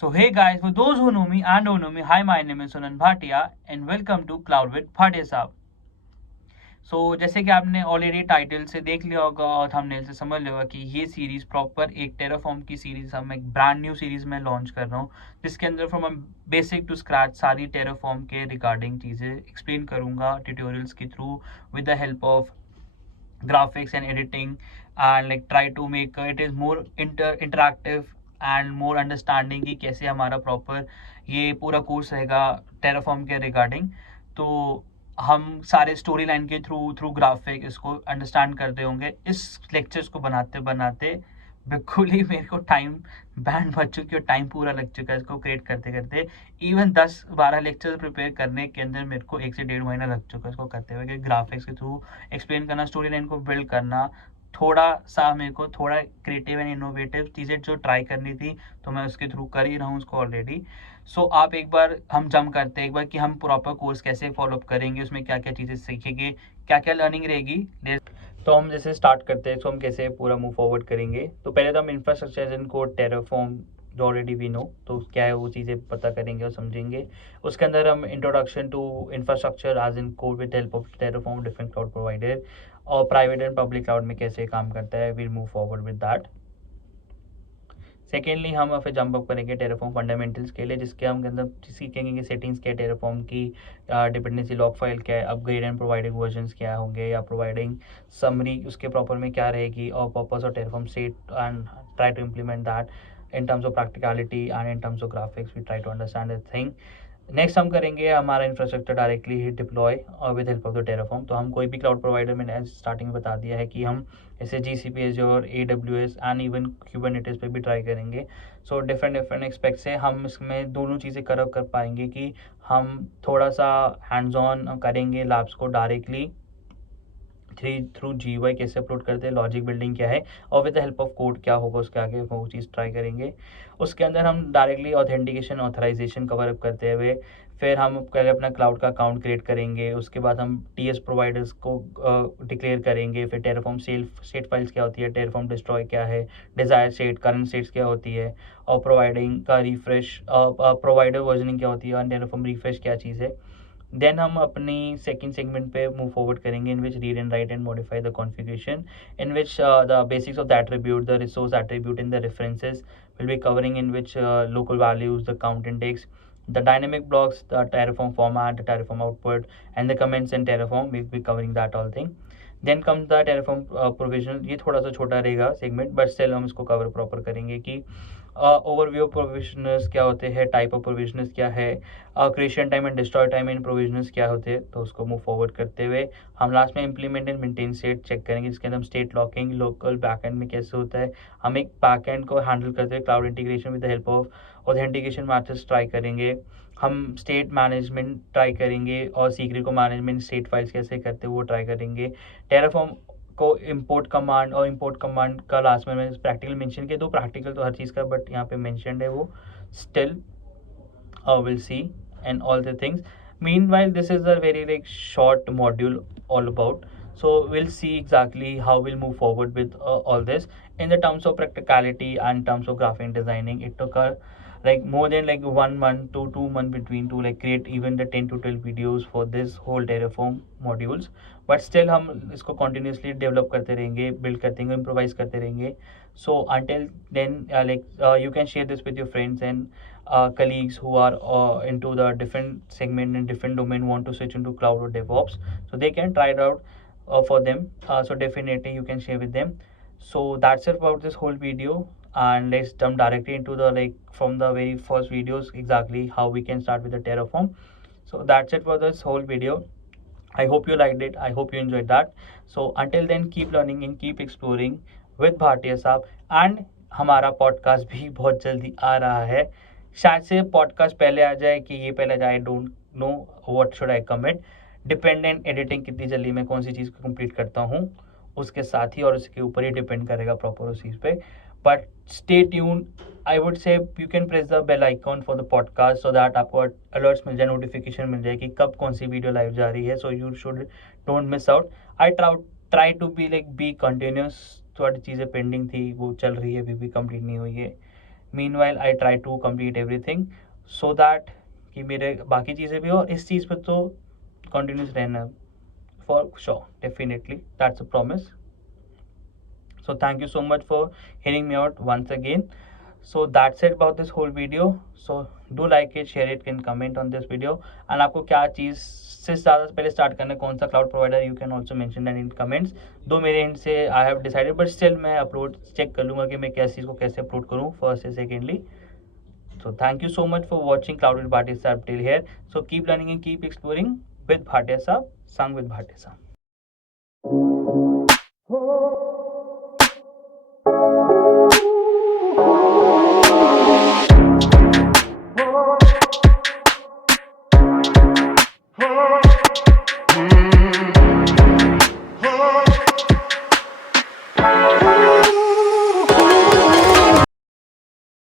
So hey guys, for those who know me and don't know me, hi, my name is Sunan Bhatia and welcome to Cloud with Bhatia साहब। जैसे कि आपने already title से देख लिया होगा और थंबनेल से समझ लिया होगा कि ये सीरीज प्रॉपर एक टेराफॉर्म की सीरीज हम एक ब्रांड न्यू सीरीज में लॉन्च कर रहा हूँ, जिसके अंदर फ्रॉम बेसिक टू स्क्रैच सारी टेराफॉर्म के रिगार्डिंग चीज़ें एक्सप्लेन करूँगा ट्यूटोरियल्स के through with the help of graphics and editing, and like try to make it is more interactive and more understanding कि कैसे हमारा प्रॉपर ये पूरा कोर्स रहेगा टेराफॉर्म के रिगार्डिंग। तो हम सारे स्टोरी लाइन के थ्रू थ्रू ग्राफिक इसको अंडरस्टैंड करते होंगे। इस लेक्चर्स को बनाते बनाते बिल्कुल ही मेरे को टाइम बैंड बच चुकी है, टाइम पूरा लग चुका है इसको क्रिएट करते करते। इवन 10-12 लेक्चर प्रिपेयर करने के अंदर मेरे को 1 से 1.5 महीना लग चुका है इसको करते हुए, कि ग्राफिक्स के थ्रू एक्सप्लेन करना, स्टोरी लाइन को बिल्ड करना, थोड़ा सा मेरे को थोड़ा क्रिएटिव एंड इनोवेटिव चीज़ें जो ट्राई करनी थी तो मैं उसके थ्रू कर ही रहा हूँ उसको ऑलरेडी। आप एक बार हम जंप करते हैं एक बार कि हम प्रॉपर कोर्स कैसे फॉलोअप करेंगे, उसमें क्या क्या चीज़ें सीखेंगे, क्या क्या लर्निंग रहेगी। तो हम जैसे स्टार्ट करते हैं तो हम कैसे पूरा मूव फॉरवर्ड करेंगे। तो पहले तो हम इंफ्रास्ट्रक्चर जिनको टेराफॉर्म जो ऑलरेडी वी नो तो क्या है वो चीज़ें पता करेंगे और समझेंगे। उसके अंदर हम introduction to infrastructure as in code with help of Terraform different cloud provider और प्राइवेट एंड पब्लिक क्लाउड में कैसे काम करता है, will move forward with that. Secondly हम फिर जंप अप करेंगे टेराफॉर्म फंडामेंटल्स के लिए, जिसके हम अंदर सीखेंगे कि सेटिंग्स क्या है टेराफॉर्म की, डिपेंडेंसी लॉग फाइल क्या है, अपग्रेड एंड प्रोवाइडिंग वर्जन्स क्या होंगे, या प्रोवाइडिंग समरी उसके प्रॉपर में क्या रहेगी, और purpose of Terraform set and try to implement that in terms of practicality and in terms of graphics we try to understand the thing। Next हम करेंगे हमारा infrastructure directly he deploy with help of the Terraform. तो हम कोई भी cloud provider में starting में बता दिया है कि हम जैसे GCP और AWS एंड इवन क्यूबरनेटिस पे भी ट्राई करेंगे। डिफरेंट डिफरेंट एक्सपेक्ट से हम इसमें दोनों चीज़ें कर पाएंगे कि हम थोड़ा सा हैंड्स ऑन करेंगे लैब्स को डायरेक्टली थ्रू GUI कैसे अपलोड करते हैं, लॉजिक बिल्डिंग क्या है, और with the help of code क्या होगा उसके आगे वो चीज़ ट्राई करेंगे। उसके अंदर हम directly authentication authorization cover up करते हुए फिर हम पहले अपना क्लाउड का अकाउंट क्रिएट करेंगे। उसके बाद हम TS प्रोवाइडर्स को डिक्लेयर करेंगे। फिर टेराफॉर्म स्टेट फाइल्स क्या होती है, टेराफॉर्म डिस्ट्रॉय क्या है, डिजायर स्टेट करंट स्टेट्स क्या होती है, और प्रोवाइडिंग का रिफ्रेश प्रोवाइडर वर्जनिंग क्या होती है, और टेराफॉर्म रिफ्रेश क्या चीज़ है। देन हम अपनी सेकंड सेगमेंट पे मूव फॉरवर्ड करेंगे, in which read and write and modify the configuration, in which the basics of the attribute, the resource attribute in the references will be covering, in which local values, the count index, the dynamic blocks, the Terraform format, the Terraform output, and the comments in Terraform, we'll be covering that all thing। Then comes the Terraform provisional. ये थोड़ा सा छोटा रहेगा segment, but still हम इसको cover proper करेंगे कि overview of provisioners क्या होते हैं, टाइप ऑफ प्रोविजनर्स क्या है, creation time and destroy time in provisioners क्या होते हैं। तो उसको मूव फॉरवर्ड करते हुए हम लास्ट में implement and maintain state check करेंगे, जिसके अंदर हम स्टेट लॉकिंग लोकल बैकएंड में कैसे होता है, हम एक बैकएंड को हैंडल करते हुए cloud integration with the help of authentication methods try करेंगे। हम स्टेट मैनेजमेंट ट्राई करेंगे और सीक्रेट को मैनेजमेंट स्टेट फाइल्स कैसे करते हैं वो ट्राई करेंगे। टेराफॉर्म को इंपोर्ट कमांड और इंपोर्ट कमांड का लास्ट में मैंने प्रैक्टिकल मेंशन किया, तो प्रैक्टिकल तो हर चीज़ का बट यहाँ पे मेंशनड है वो। Still will see and all the things. meanwhile this is a very like short module all about, so we'll see exactly how we'll move forward with all this in the terms of practicality and terms of graphic designing. It took like more than like 1 month to 2 months between to like create even the 10 to 12 videos for this whole Terraform modules, but still हम इसको continuously develop करते रहेंगे, build करते रहेंगे, improvise करते रहेंगे। So until then you can share this with your friends and colleagues who are into the different segment and different domain, want to switch into cloud or DevOps, so they can try it out for them. So definitely you can share with them. So that's it about this whole video, and let's jump directly into the like from the very first videos exactly how we can start with the Terraform. So that's it for this whole video. I hope you liked it, I hope you enjoyed that. So until then, keep learning and keep exploring with Bhatia साहब। and हमारा podcast भी बहुत जल्दी आ रहा है, शायद से podcast पहले आ जाए कि ये पहले जाए, don't know what should I commit. Dependent editing कितनी जल्दी मैं कौन सी चीज़ को कंप्लीट करता हूँ उसके साथ ही और उसके ऊपर ही डिपेंड करेगा प्रॉपर उस चीज़ पे। But stay tuned, I would say you can press the bell icon for the podcast, so that आपको अलर्ट्स मिल जाए, नोटिफिकेशन मिल जाए कि कब कौन सी वीडियो लाइव जा रही है। So you should don't miss out. I try to be like be continuous. थोड़ी चीज़ें पेंडिंग थी वो चल रही है, अभी भी कंप्लीट नहीं हुई है। Meanwhile I try to complete everything so that कि मेरे बाकी चीज़ें भी हो, और इस चीज़ पे तो कंटिन्यूस रहना for sure, definitely, that's a promise. So thank you so much for hearing me out once again. So that's it about this whole video. So do like it, share it, can comment on this video. And आपको क्या चीज़ से ज़्यादा पहले start करना है, कौन सा cloud provider, you can also mention that in comments. दो मेरे एंड से I have decided, but still मैं अपलोड चेक कर लूँगा कि मैं कैसे चीज़ को कैसे अपलोड करूँ फर्स्ट से secondly. So thank you so much for watching Cloud with Bhatia Saab till here. So keep learning and keep exploring with Bhatia Saab, sung with Bhatia Saab.